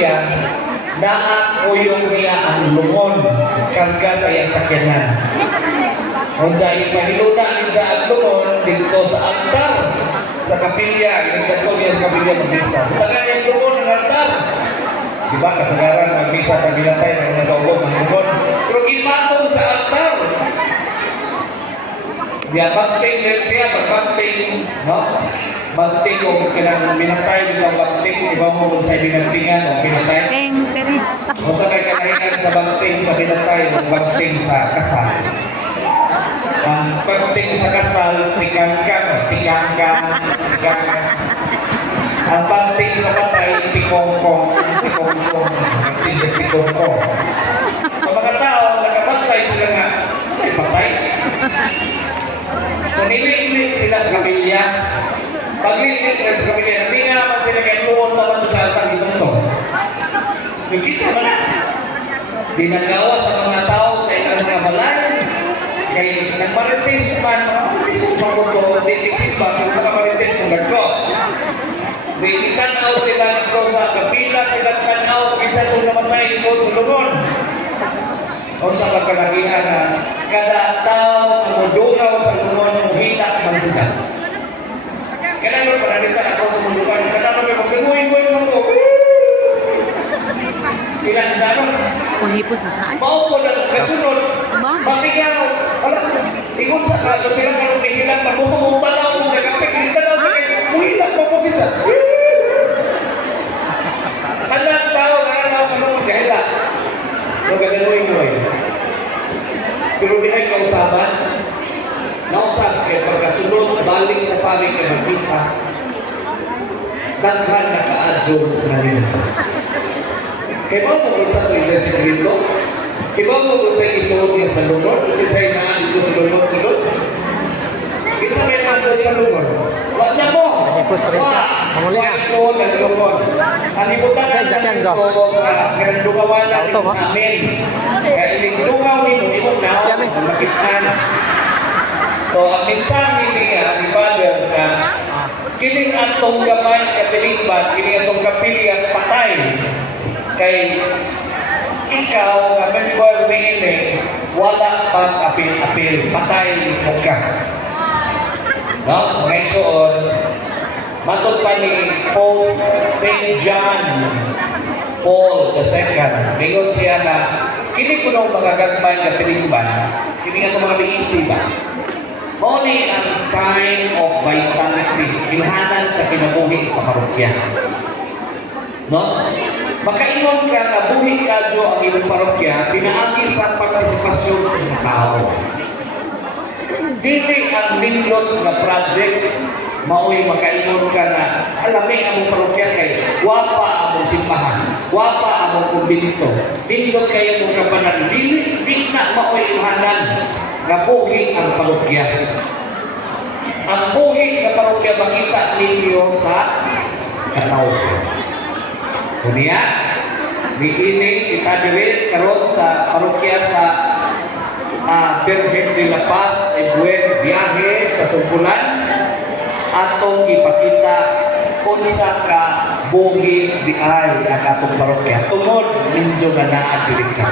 kapilya, naakuyong niya ang lumon, karga sa iyang sakyanan. Kung sa ipahilunan niya ang lumon, dito sa altar, sa kapilya, inagato niya sa kapilya mag-misa. Tagan niya ang lumon ng altar. Diba, kasagaran mag-misa, taginatay, na nasa ubos ng lumon. Pero imatong sa altar. Dia banting din siya, pag-banting, no? Banting kung minatay, ikaw banting, iba mo kung sa'y binantingan o pinatay. O sa kay kanahingan sa banting, sa binatay, o banting sa kasal. Ang banting sa kasal, pikangkang, pikangkang. Ang banting sa patay, pikongkong, pikongkong. Sa mga tao, nakabantay sila nga, ay patay. So nililig sila sa kapilya. Paglilig sa kapilya, hindi nga naman sila kahit luon naman sa altar dito ito. Yung kisa ba na? Dinagawa sa mga tao sa ilang mga balay. Kaya nagmarites man, marites kung mabuto, ditiksin ba, kung nakamarites kung nagko. Ditanaw sila nagko sa kapila, sila tanaw, isa kung namatay ito sa lumon. O sa pagkalagihan na kada tao ang mudugaw sa lumon ng hita ng sila. Kailan mo panalitan ako tumudugan, kada mo may magkaguhin-guhin mo ko. Ilan sa ano? Panghipos na saan? Maupo na kasunod, matigaw. Alam, ingon sa kato sila karong nihilang na butong-tanaw mo sa kapit, nilitanaw sa kayo, muhilang mo po sila. Halang tao, naranaw sa lumon, kahila. Magagaluin mo eh. Pero di ay kausaban, nausap kay pagkasunod, balik sa paling kay magpisa, daghan na kaadyo na nila. Kaya ba mo kung sa tuwila si Cristo? Kaya ba mo kung sa isuod niya sa lumon? Kisa'y naan dito sa lumon-sunod? Kisa may masod sa lumon? Watcha mo! Wala isuod ang lumon. Halibutan natin ito sa kinandugawan natin sa amin. Kaya iligdugaw nito, ito na, makitan. So, ang minsan niya, ni Father, na kining atong gamay katilingban, kining atong kapilya patay. Kay ikaw, member ni wala pang apil-apil, patay mo ka. No? Ngayon, matod pa ni Pope St. John Paul II, mingon siya na kini ko nung mga gagmay na pinigban, kini nga mga biisi ba? Only ang sign of vitality, ilhanan sa kinabuhi sa parokya. No? Makaingon ka na buhi ka jo ang iyong parokya, pinaagi sa partisipasyon sa mga tao. Dili ang nindot na project, mao'y makaingon ka na alami ang parokya kay wapa ang simbahan, wapa ang kumbinto, nindot kayo mong kapanan, dili na mao'y ilhanan na buhi ang parokya. Ang buhi na parokya makita ninyo sa kataw. Kunya, diini kita diri karon sa parokya sa Virgen de la Paz e Buen Viaje sa Sumpulan atong ipakita unsa ka buhi di ay ang atong parokya tungod ninyo nga naa diri ka.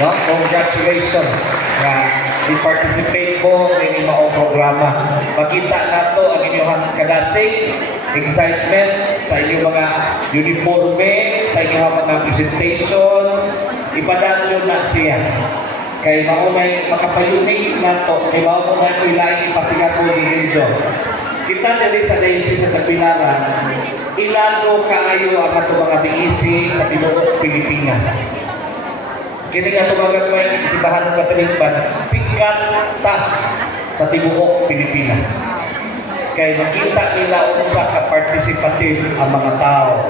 No, congratulations na i-participate mo ng inyong programa. Makita nato ang inyong kadasig, excitement sa inyong mga uniforme, sa inyong mga presentations, ipadadyo na siya. Kay maumay makapayunig nato, kay maumay ko ilaing ipasigat ko ni Rinjo. Kita dali sa Diocese sa Tagbilaran, ilano kaayo ang ato mga biisi sa tibuok Pilipinas. Kini nga tumagat mo yung isibahan ng katalingban, sikat ta sa tibuok Pilipinas. Kaya makita nila unsa ka participative ang mga tao.